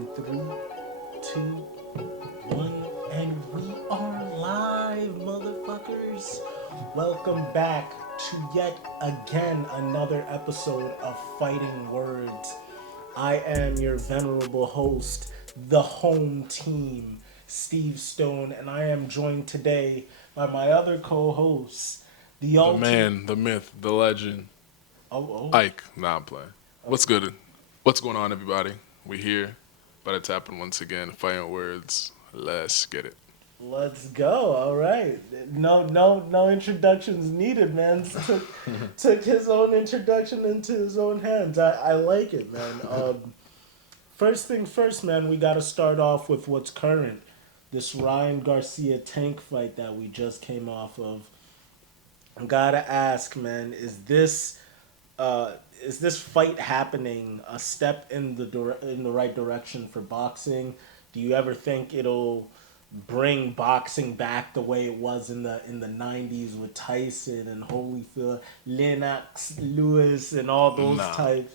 In three, two, one, and we are live, motherfuckers. Welcome back to yet again another episode of Fighting Words. I am your venerable host, the home team, Steve Stone, and I am joined today by my other co-hosts, the The ultimate. man, the myth, the legend, Oh, Ike. Nah, I'm playing. What's good? What's going on, everybody? We here, but it's happened once again. Fighting words. Let's get it. let's go. All right. No introductions needed, man. Took his own introduction into his own hands. I like it, man. First thing first, man. We got to start off with what's current. This Ryan Garcia tank fight that we just came off of. I gotta ask, man. Is this fight happening a step in in the right direction for boxing? Do you ever think it'll bring boxing back the way it was in the 90s with Tyson and Holyfield, Lennox Lewis and all those Nah, types?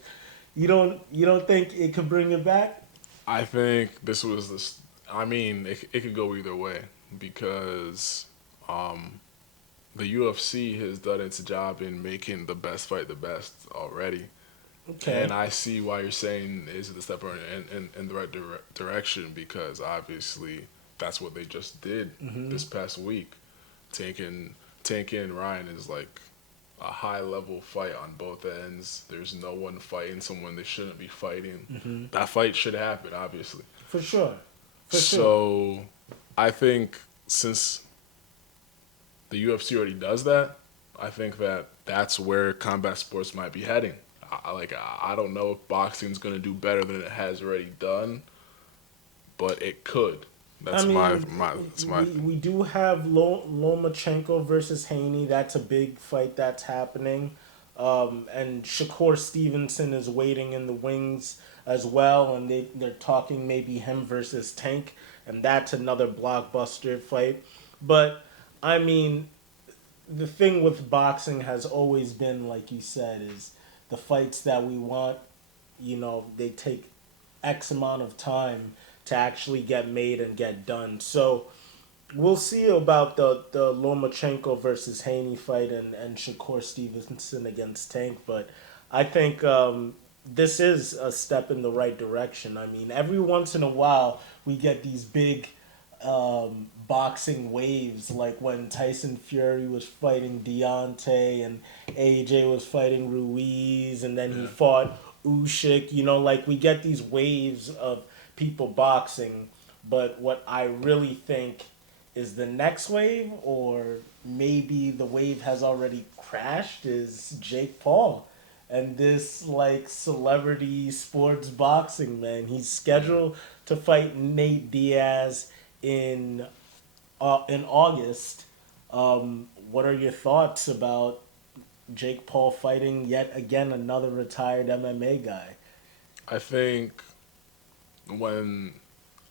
You don't think it could bring it back? I think this was this. I mean, it could go either way because um, the UFC has done its job in making the best fight the best already. And Okay. I see why you're saying is the step in the right direction because obviously that's what they just did Mm-hmm. this past week. Taking Tanking Ryan is like a high level fight on both ends. There's no one fighting someone they shouldn't be fighting. Mm-hmm. That fight should happen, obviously. For sure. For sure. So I think since the UFC already does that, I think that that's where combat sports might be heading. I don't know if boxing's gonna do better than it has already done, but it could. I That's mean, my thing. we do have Lomachenko versus Haney. That's a big fight that's happening. And Shakur Stevenson is waiting in the wings as well, and they're talking maybe him versus Tank, and that's another blockbuster fight. But I mean, the thing with boxing has always been, like you said, is the fights that we want. They take X amount of time to actually get made and get done. So we'll see about the Lomachenko versus Haney fight and Shakur Stevenson against Tank, but I think this is a step in the right direction. I mean, every once in a while we get these big boxing waves, like when Tyson Fury was fighting Deontay and AJ was fighting Ruiz, and then he Yeah. fought Usyk. Like we get these waves of people boxing, but what I really think is the next wave, or maybe the wave has already crashed, is Jake Paul and this like celebrity sports boxing, man. He's Yeah. scheduled to fight Nate Diaz in August. What are your thoughts about Jake Paul fighting yet again another retired MMA guy? I think when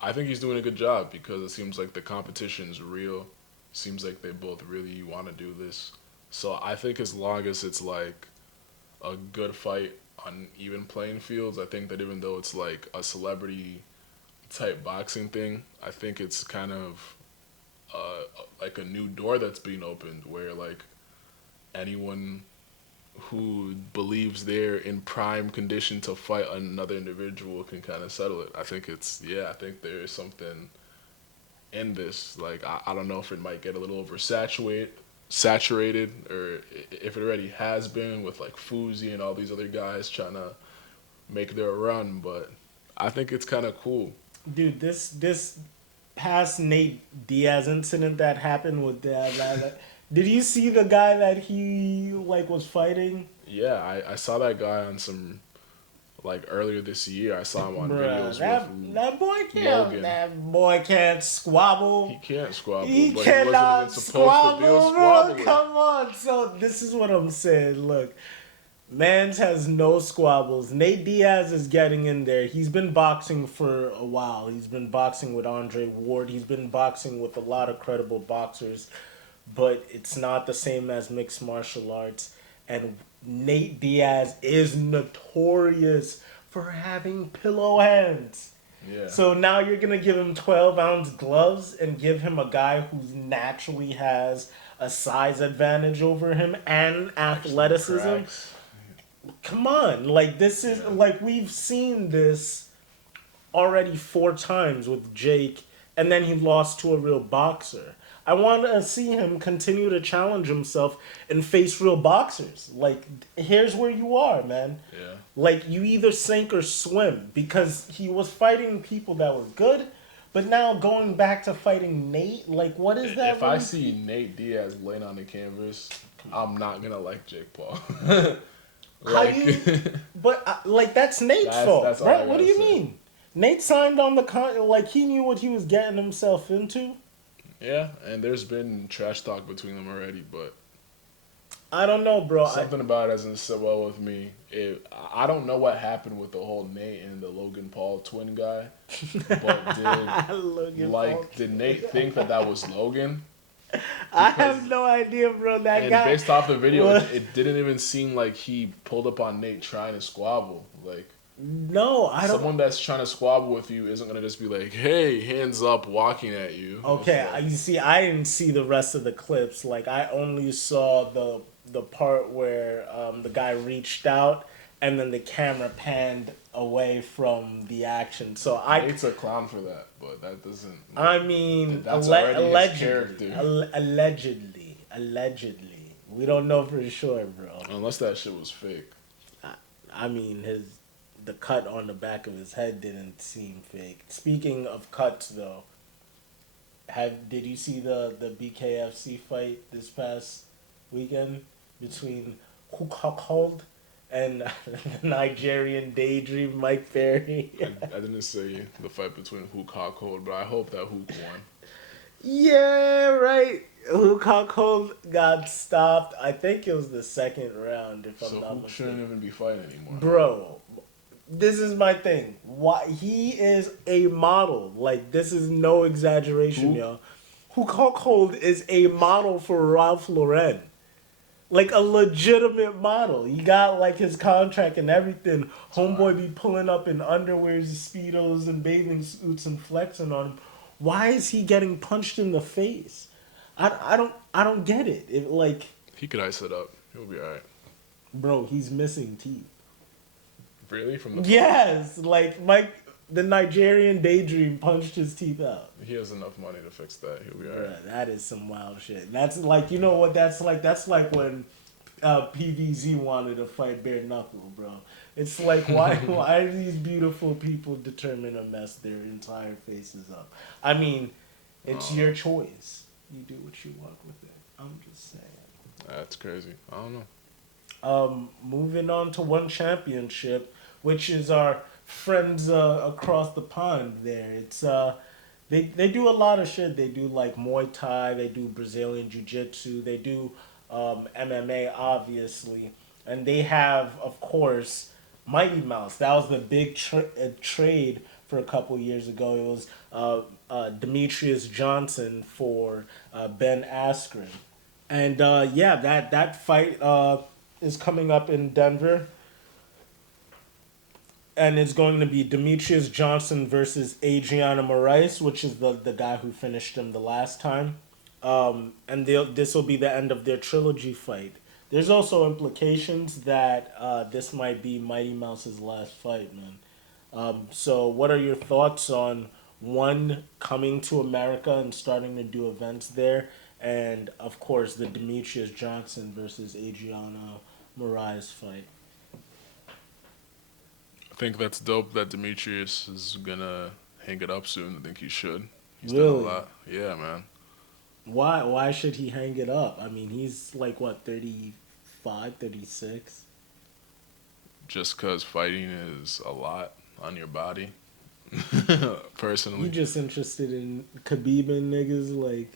I think he's doing a good job because it seems like the competition's real. Seems like they both really want to do this. So I think as long as it's like a good fight on even playing fields, I think that even though it's like a celebrity type boxing thing, I think it's kind of like a new door that's being opened where like anyone who believes they're in prime condition to fight another individual can kind of settle it. I think there is something in this. Like I don't know if it might get a little saturated, or if it already has been with like Fuzi and all these other guys trying to make their run. But I think it's kind of cool. Dude, this past Nate Diaz incident that happened with that, did you see the guy that he like was fighting? Yeah, I saw that guy on some like earlier this year. I saw him on Bruh, videos with Logan. that boy can't He squabble. can't squabble, He but he wasn't even cannot supposed to be a squabble, bro. squabbler. Come on. So this is what I'm saying. Look, Mans has no squabbles. Nate Diaz is getting in there. He's been boxing for a while. He's been boxing with Andre Ward. He's been boxing with a lot of credible boxers, but it's not the same as mixed martial arts. And Nate Diaz is notorious for having pillow hands. Yeah. So now you're gonna give him 12-ounce gloves and give him a guy who naturally has a size advantage over him and Actually athleticism. cracks. Come on, like this is Yeah. like we've seen this already 4 times with Jake, and then he lost to a real boxer. I want to see him continue to challenge himself and face real boxers. Like, here's where you are, man. Yeah. Like, you either sink or swim because he was fighting people that were good, but now going back to fighting Nate, like, what is that? If I really- see Nate Diaz laying on the canvas, I'm not gonna like Jake Paul. How you? But like, that's Nate's fault, that's all I right? What do gotta you say. mean? Nate signed on the like he knew what he was getting himself into. Yeah, and there's been trash talk between them already, but I don't know, bro. something about it hasn't sit well with me. I don't know what happened with the whole Nate and the Logan Paul twin guy, but did Nate think that was Logan? I have no idea, bro. That And guy. based off the video, What? it didn't even seem like he pulled up on Nate trying to squabble. Like, No, I don't. someone that's trying to squabble with you isn't gonna just be like, "Hey, hands up," walking at you. Okay, It's like, you see, I didn't see the rest of the clips. Like, I only saw the part where the guy reached out and then the camera panned away from the action. So Nate's a clown for that, but that doesn't. I mean, That's already his allegedly, character. allegedly, we don't know for sure, bro. Unless that shit was fake. I mean, the cut on the back of his head didn't seem fake. Speaking of cuts, though, did you see the BKFC fight this past weekend between Hook and the Nigerian Daydream Mike Perry? I didn't say the fight between Hook Hawkhold, but I hope that Hook won. Yeah, right. Hook got stopped. I think it was the second round, if I'm So not Hook shouldn't mistaken. even be fighting anymore. Bro, this is my thing. Why he is a model. Like, this is no exaggeration, Who? yo. Hook is a model for Ralph Lauren. Like a legitimate model. He got like his contract and everything. Homeboy be pulling up in underwears, speedos, and bathing suits and flexing on him. Why is he getting punched in the face? I don't get it. Like, He could ice it up. He'll be alright. bro, he's missing teeth. Really? From the Yes, like the Nigerian Daydream punched his teeth out. He has enough money to fix that. He'll be alright. Bruh, that is some wild shit. That's like, you know what that's like? That's like when PVZ wanted to fight bare knuckle, bro. It's like, why are these beautiful people determined to mess their entire faces up? I mean, it's your choice. You do what you want with it. I'm just saying. That's crazy. I don't know. Moving on to one championship, which is our friends across the pond there. It's they do a lot of shit. They do like Muay Thai, they do Brazilian Jiu-Jitsu, they do MMA obviously, and they have, of course, Mighty Mouse. That was the big trade for a couple years ago. It was Demetrius Johnson for Ben Askren, and yeah, that fight is coming up in Denver. And it's going to be Demetrius Johnson versus Adriano Moraes, which is the guy who finished him the last time. And this will be the end of their trilogy fight. There's also implications that this might be Mighty Mouse's last fight, man. So what are your thoughts on one coming to America and starting to do events there, and of course the Demetrius Johnson versus Adriano Moraes fight? I think that's dope that Demetrius is gonna hang it up soon. I think he should. He's Really? done a lot. Yeah, man. Why should he hang it up? I mean, he's like, what, 35, 36? Just because fighting is a lot on your body. Personally. You just interested in Khabib and niggas, like,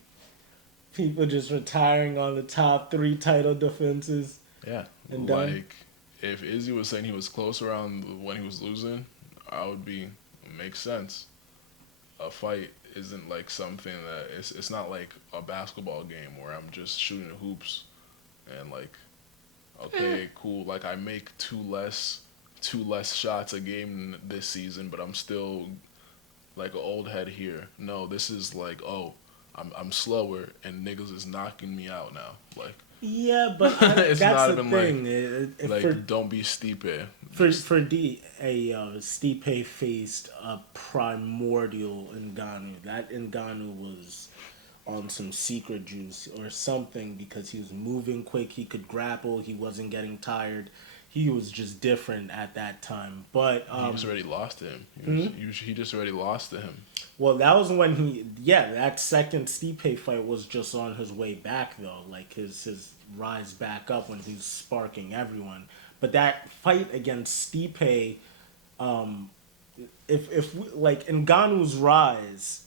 people just retiring on the top 3 title defenses? Yeah. And like, done? if Izzy was saying he was close around when he was losing, I would be, it makes sense. A fight isn't like something that, it's not like a basketball game where I'm just shooting hoops and like, okay, cool, like I make two less shots a game this season, but I'm still like an old head here. No, this is like, oh, I'm slower and niggas is knocking me out now. Like, Yeah, but it's that's not the even thing. For like don't be Stipe. for for D a Stipe faced a primordial Ngannou. That Ngannou was on some secret juice or something because he was moving quick. He could grapple. He wasn't getting tired. He was just different at that time. But He just already lost to him. He just already lost to him. well, that was when that second Stipe fight was just on his way back though, like his rise back up when he's sparking everyone. But that fight against Stipe, like Ngannou's rise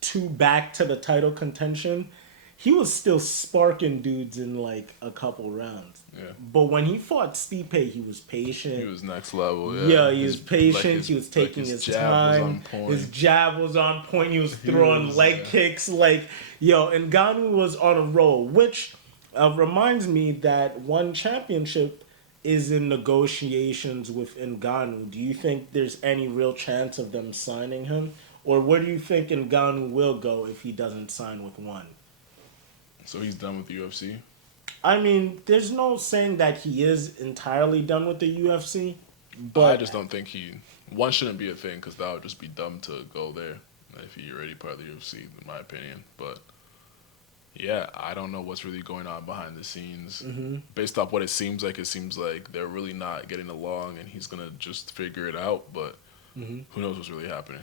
to back to the title contention, he was still sparking dudes in like a couple rounds. Yeah. But when he fought Stipe, he was patient. He was next level. Yeah, Yeah, he was patient. He was taking his jab time. was on point. His jab was on point. He was throwing leg kicks. Like, and Ngannou was on a roll, which reminds me that one championship is in negotiations with Ngannou. Do you think there's any real chance of them signing him? Or where do you think Ngannou will go if he doesn't sign with one? So he's done with the UFC. I mean, there's no saying that he is entirely done with the UFC, but I just don't think one shouldn't be a thing because that would just be dumb to go there if you're already part of the UFC, in my opinion. But yeah, I don't know what's really going on behind the scenes. Mm-hmm. Based off what it seems like they're really not getting along, and he's gonna just figure it out. But who knows what's really happening?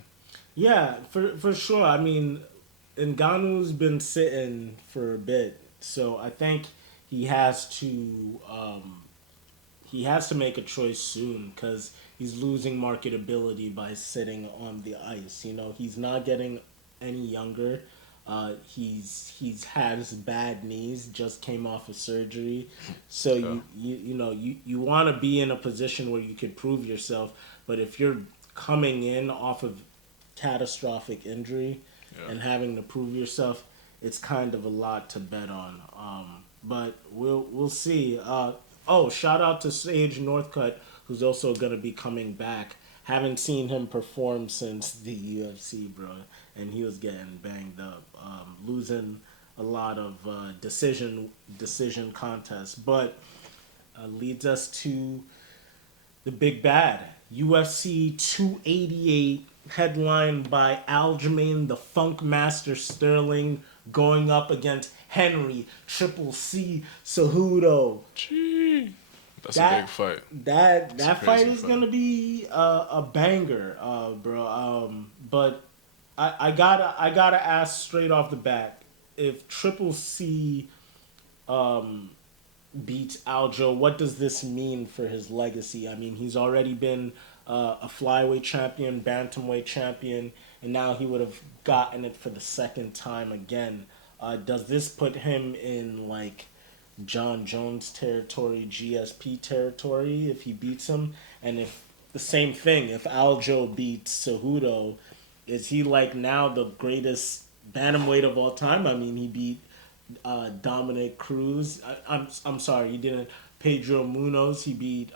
Yeah, for sure. I mean, Ngannou's been sitting for a bit, so I think he has to make a choice soon because he's losing marketability by sitting on the ice. He's not getting any younger. He's had his bad knees, just came off of surgery, so you want to be in a position where you could prove yourself. But if you're coming in off of catastrophic injury and having to prove yourself, it's kind of a lot to bet on. But we'll see. Shout out to Sage Northcutt, who's also going to be coming back. Haven't seen him perform since the UFC, bro, and he was getting banged up, losing a lot of decision contests. But leads us to the big bad, UFC 288, headlined by Aljamain, the Funkmaster Sterling, going up against Henry Triple C Cejudo. Gee, that's a big fight. That fight is gonna be a banger, bro. But I gotta ask straight off the bat, if Triple C beats Aljo, what does this mean for his legacy? I mean, he's already been a flyweight champion, bantamweight champion, and now he would have gotten it for the second time again. Does this put him in like John Jones territory, GSP territory if he beats him? And if the same thing, if Aljo beats Cejudo, is he like now the greatest bantamweight of all time? I mean, he beat Dominic Cruz. I'm sorry, he didn't. Pedro Munoz. He beat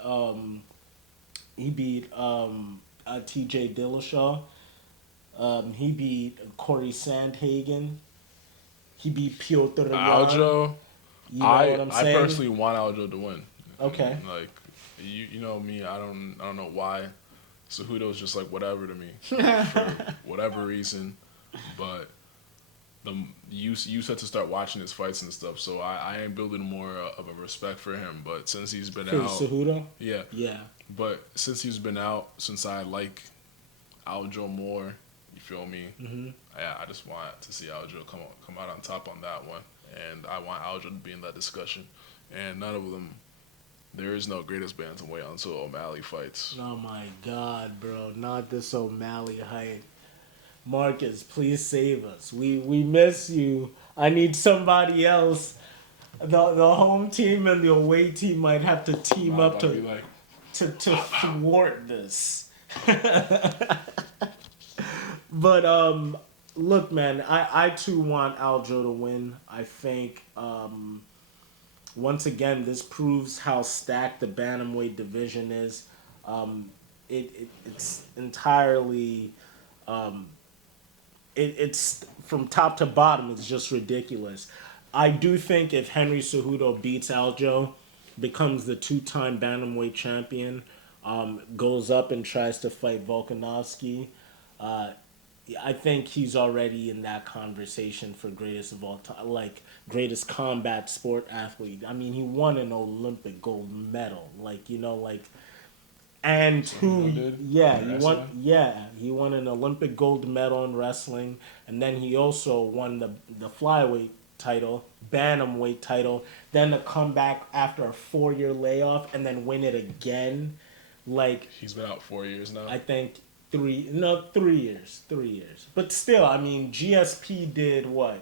T.J. Dillashaw. He beat Corey Sandhagen. He beat Piotr Yan. Aljo. You know what I'm saying? I personally want Aljo to win. Okay. Like, you know me. I don't know why. Cejudo's just like whatever to me for whatever reason, but you said to start watching his fights and stuff, so I am building more of a respect for him. But since he's been out, Cejudo? Yeah. But since he's been out, since I like Aljo more, you feel me? Mm-hmm. I just want to see Aljo come out on top on that one, and I want Aljo to be in that discussion. And none of them, there is no greatest bantamweight until O'Malley fights. Oh my God, bro! Not this O'Malley hype. Marcus, please save us. We miss you. I need somebody else. The home team and the away team might have to team up to thwart this. But look, man, I too want Aljo to win. I think once again this proves how stacked the bantamweight division is. It's entirely It's from top to bottom. It's just ridiculous. I do think if Henry Cejudo beats Aljo, becomes the two-time bantamweight champion, goes up and tries to fight Volkanovski, uh, I think he's already in that conversation for greatest of all time, like greatest combat sport athlete. I mean, he won an Olympic gold medal, like and Cejudo who, did yeah, in he won, wrestling. he won an Olympic gold medal in wrestling, and then he also won the flyweight title, bantamweight title, then to come back after a 4 year layoff and then win it again, like He's been out 4 years now. I think 3 years, but still, I mean, GSP did what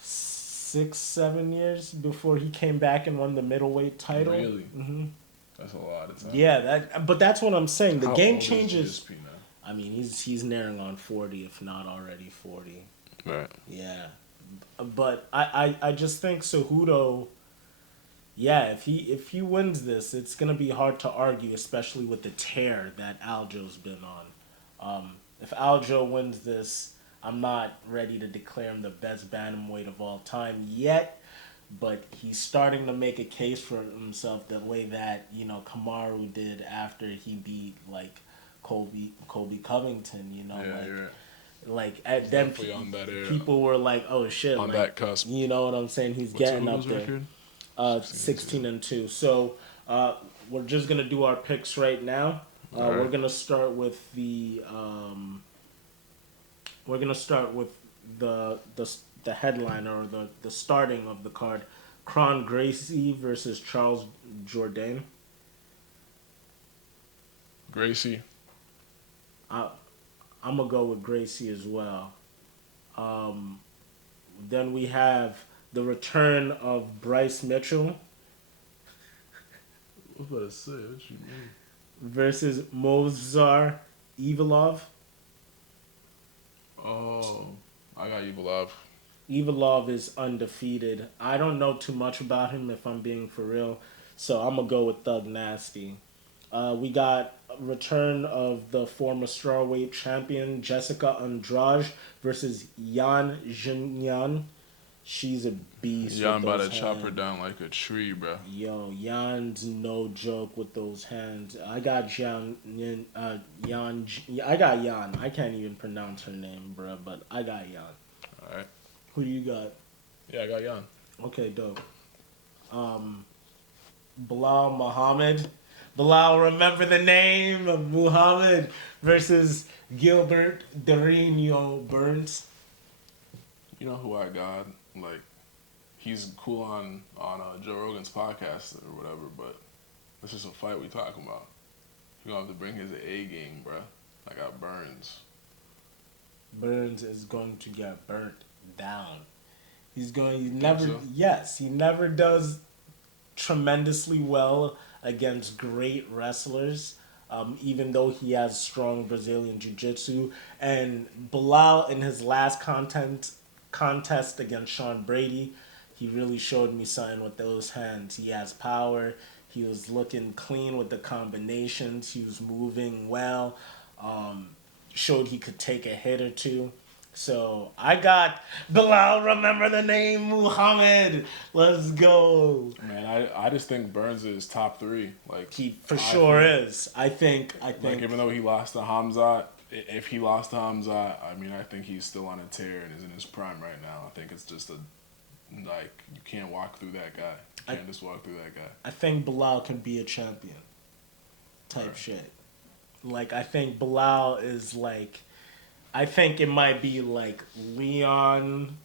6 7 years before he came back and won the middleweight title. Really? That's a lot of time. Yeah, but that's what I'm saying. The How game old changes. is GSP now? I mean, he's nearing on 40, if not already 40. Right. Yeah, but I just think Cejudo. Yeah, if he wins this, it's gonna be hard to argue, especially with the tear that Aljo's been on. If Aljo wins this, I'm not ready to declare him the best bantamweight of all time yet, but he's starting to make a case for himself the way that Kamaru did after he beat like Colby Covington. Yeah, like you're right. like at then Definitely on that era. people were like, oh shit, On like, that cusp. you know what I'm saying? He's What's getting up Cejudo's there. record? 16-2. So we're just gonna do our picks right now. All right. We're gonna start with the headliner or the starting of the card. Kron Gracie versus Charles Jourdain. Gracie. I'm gonna go with Gracie as well. Then we have the return of Bryce Mitchell I was about to say, what you mean? versus Movsar Evilov. Oh, I got Evilov. Evilov is undefeated. I don't know too much about him, if I'm being for real, so I'm gonna go with Thug Nasty. We got a return of the former strawweight champion Jessica Andrade versus Yan Jinyan. She's a beast. Yan with about to those chop her hands. down like a tree, bro. Yo, Yan's no joke with those hands. I got Yan. I got Yan. I can't even pronounce her name, bro, but I got Yan. All right. Who do you got? Yeah, I got Yan. Okay, dope. Bilal Muhammad. Bilal, remember the name of Muhammad versus Gilbert Dorino Burns. You know who I got? Like, he's cool on Joe Rogan's podcast or whatever, but this is a fight we talking about. You're gonna have to bring his A game, bruh. I got Burns. Burns is going to get burnt down. He so? he never does tremendously well against great wrestlers, even though he has strong Brazilian jiu-jitsu. And Bilal, in his last contest against Sean Brady, he really showed me something with those hands. He has power. He was looking clean with the combinations. He was moving well. Showed he could take a hit or two. So I got Bilal, remember the name, Muhammad. Let's go. Man, I just think Burns is top 3. Like, He for sure is. I think. Like, even though he lost to Hamzat, if he lost to Hamzat, I mean, I think he's still on a tear and is in his prime right now. I think it's just you can't walk through that guy. You can't just walk through that guy. I think Bilal can be a champion. Type shit. Like, I think Bilal is like. I think it might be like Leon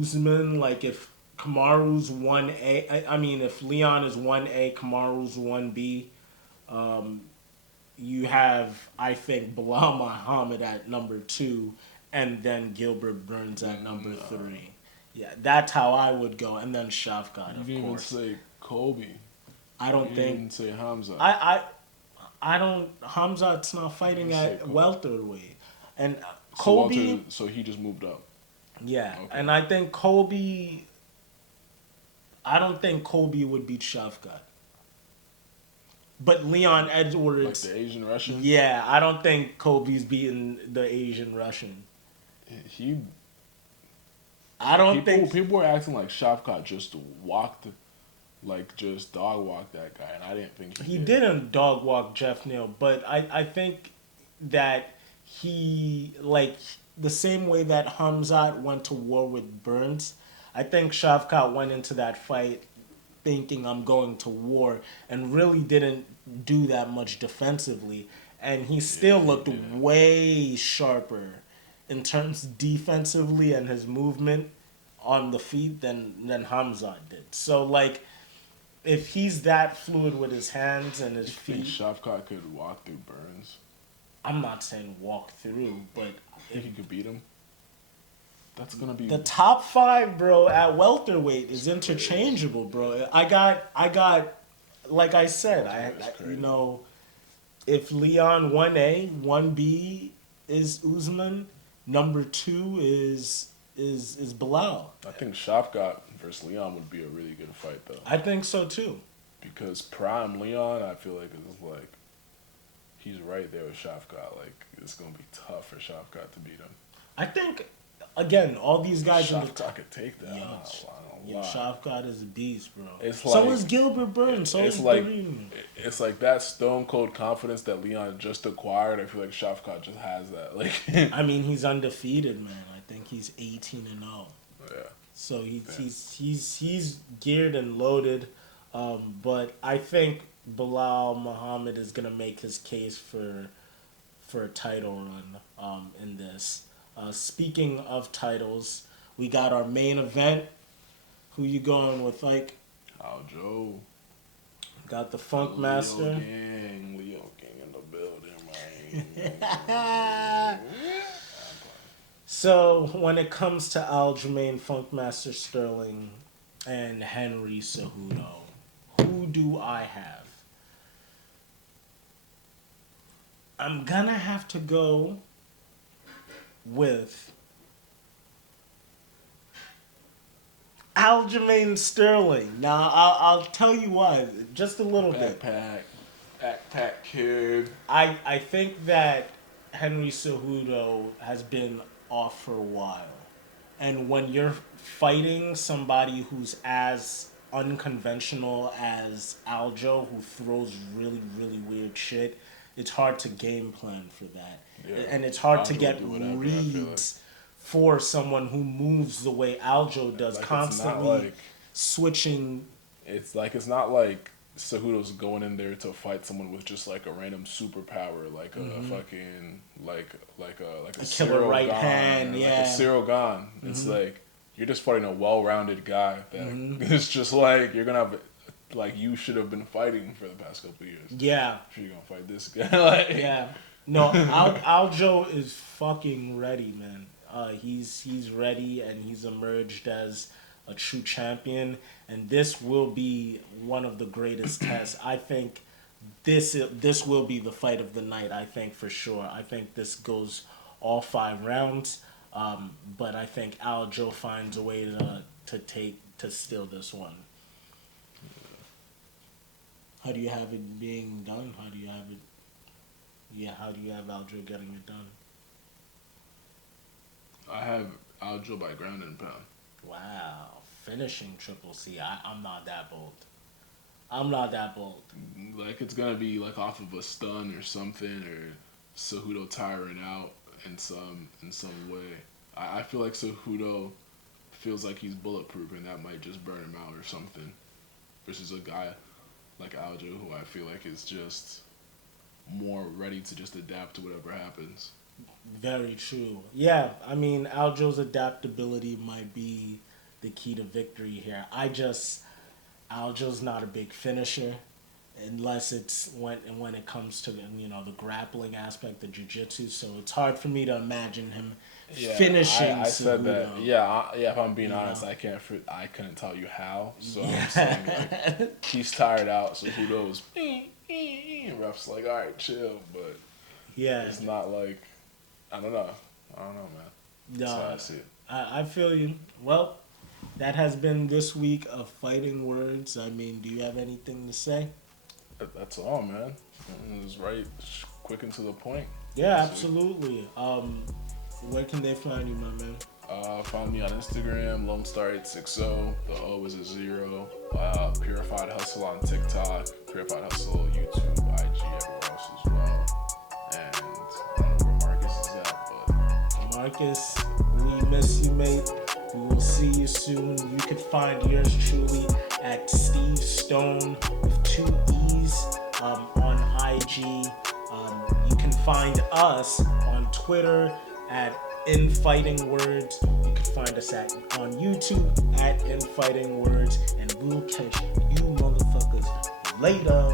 Usman. Like, if Kamaru's 1A. I mean, if Leon is 1A, Kamaru's 1B. You have, I think, Bilal Muhammad at number 2, and then Gilbert Burns at number 3. Yeah, that's how I would go, and then Shafkat, of You didn't even course. say Kobe. I don't You think didn't say Hamzat. I don't. Hamzat's not fighting You say at Kobe. welterweight, and So Kobe. Walter, so he just moved up. Yeah, Okay. and I think Kobe. I don't think Kobe would beat Shafkat. But Leon Like Edwards, the Asian Russian. yeah, I don't think Kobe's beating the Asian Russian. He I don't people think people were acting like Shavkat just walked, like just dog walked that guy, and I didn't think he he did. didn't dog walk Jeff Neal, but I think that he, like, the same way that Hamzat went to war with Burns, I think Shavkat went into that fight thinking I'm going to war and really didn't do that much defensively. And he still Yeah, he looked didn't. way sharper in terms defensively and his movement on the feet than Hamzat did. So, like, if he's that fluid with his hands and his You think feet, Shavkat could walk through Burns? I'm not saying walk through, but Think he could beat him? That's gonna be the top five, bro, at welterweight is interchangeable, bro. I got, like I said, That's I crazy. you know, if Leon 1A, 1B is Usman, number 2 is Bilal. I think Shavkat versus Leon would be a really good fight though, I think so too. because prime Leon, I feel like is like he's right there with Shavkat. Like it's gonna be tough for Shavkat to beat him. I think, again, all these guys in the Shavkat could take that. Yo, I'm not lying, Yo, Shavkat is a beast, bro. It's So like- is Gilbert Burns. So it's is like Doreen. it's like that stone cold confidence that Leon just acquired. I feel like Shavkat just has that. Like I mean, he's undefeated, man. I think he's 18-0. yeah. So he's geared and loaded. But I think Bilal Muhammad is gonna make his case for a title run in this. Speaking of titles, we got our main event. Who you going with, Ike? Aljo. Got the Funkmaster. Leo Gang in the building, man. So when it comes to Aljamain, Funkmaster Sterling, and Henry Cejudo, who do I have? I'm gonna have to go with Aljamain Sterling. Now I'll tell you why. Just a little bit. Backpack kid. I think that Henry Cejudo has been off for a while. And when you're fighting somebody who's as unconventional as Aljo, who throws really, really weird shit, it's hard to game plan for that. Yeah. And it's hard to Aljo get will do whatever, I feel reads for someone who moves the way Aljo does, Like, it's constantly not like- switching. It's not like Cejudo's going in there to fight someone with just like a random superpower, like a fucking like a killer Cyril right Gane, hand, or yeah. like a Cyril Gane. It's like you're just fighting a well-rounded guy that it's just like you're gonna have, like, you should have been fighting for the past couple of years. Yeah. If you're gonna fight this guy, like, Yeah. No, Aljo is fucking ready, man. He's ready, and he's emerged as a true champion, and this will be one of the greatest tests. I think this will be the fight of the night. I think for sure. I think this goes all 5 rounds, but I think Aljo finds a way to steal this one. How do you have it being done? How do you have it? Yeah, how do you have Aljo getting it done? I have Aljo by ground and pound. Wow, finishing Triple C. I'm not that bold. I'm not that bold. Like, it's gonna be like off of a stun or something, or Cejudo tiring out in some way. I feel like Cejudo feels like he's bulletproof, and that might just burn him out or something. Versus a guy like Aljo, who I feel like is just more ready to just adapt to whatever happens. Very true. Yeah, I mean, Aljo's adaptability might be the key to victory here. Aljo's not a big finisher, unless it's when it comes to, the grappling aspect, the jiu-jitsu. So it's hard for me to imagine him finishing. I said that. Cejudo. Yeah, if I'm being honest, know? I couldn't tell you how. So I'm saying, like, he's tired out, so Cejudo's ref's like, all right, chill, but Yeah. it's not like, I don't know, man. That's how I see it. I feel you. Well, that has been this week of Fighting Words. I mean, do you have anything to say? That's all, man. It was right, quick and to the point. Yeah, absolutely. Where can they find you, my man? Find me on Instagram, LoneStar860. The O is a 0. Purified Hustle on TikTok, Purified Hustle, YouTube, IG, everywhere else as well. And I don't know where Marcus is at, but Marcus, we miss you, mate. We will see you soon. You can find yours truly at Steve Stone with 2 E's on IG. You can find us on Twitter at Infighting Words. You can find us on YouTube at Infighting Words. And we'll catch you motherfuckers later.